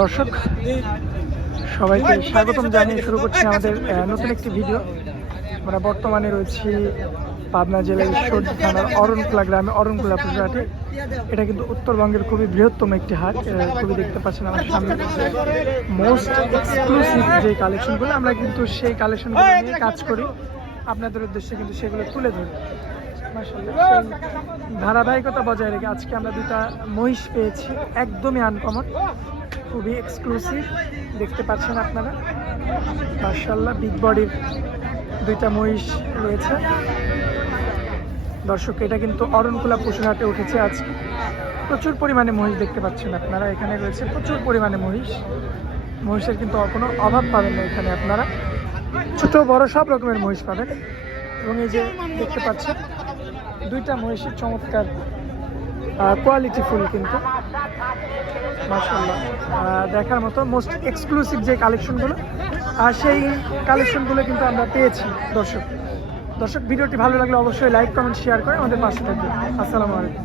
দর্শক সবাইকে স্বাগতম জানিয়ে শুরু করছি আমাদের নতুন একটি ভিডিও। আমরা বর্তমানে রয়েছি পাবনা জেলার ঈশ্বরদী থানার অরণকুলা গ্রামে, অরণকুলা পশুর হাটে। এটা কিন্তু উত্তরবঙ্গের খুবই বৃহত্তম একটি হাট। খুবই দেখতে পাচ্ছেন আমার সামনে মোস্ট এক্সক্লুসিভ যে কালেকশনগুলো, আমরা কিন্তু সেই কালেকশনগুলো নিয়ে কাজ করি, আপনাদের উদ্দেশ্যে কিন্তু সেগুলো তুলে ধরি। মাশাআল্লাহ, সেই ধারাবাহিকতা বজায় রেখে আজকে আমরা দুটা মহিষ পেয়েছি, একদমই আনকমন, খুবই এক্সক্লুসিভ। দেখতে পাচ্ছেন আপনারা মাশাআল্লাহ বিগ বডির দুইটা মহিষ রয়েছে। দর্শক এটা কিন্তু অরণকুলা পশুর হাটে উঠেছে আজকে। প্রচুর পরিমাণে মহিষ দেখতে পাচ্ছেন আপনারা, এখানে রয়েছে প্রচুর পরিমাণে মহিষের কিন্তু কোনো অভাব পাবেন না এখানে। আপনারা ছোট বড় সব রকমের মহিষ পাবেন। এবং এই যে দেখতে পাচ্ছেন দুইটা মহিষের চমৎকার কোয়ালিটি ফুল, কিন্তু মাশাআল্লাহ দেখার মতো মোস্ট এক্সক্লুসিভ যে কালেকশনগুলো, সেই কালেকশনগুলো কিন্তু আমরা পেয়েছি। দর্শক ভিডিওটি ভালো লাগলে অবশ্যই লাইক কমেন্ট শেয়ার করে আমাদের পাশে থাকবেন। আসসালামু আলাইকুম।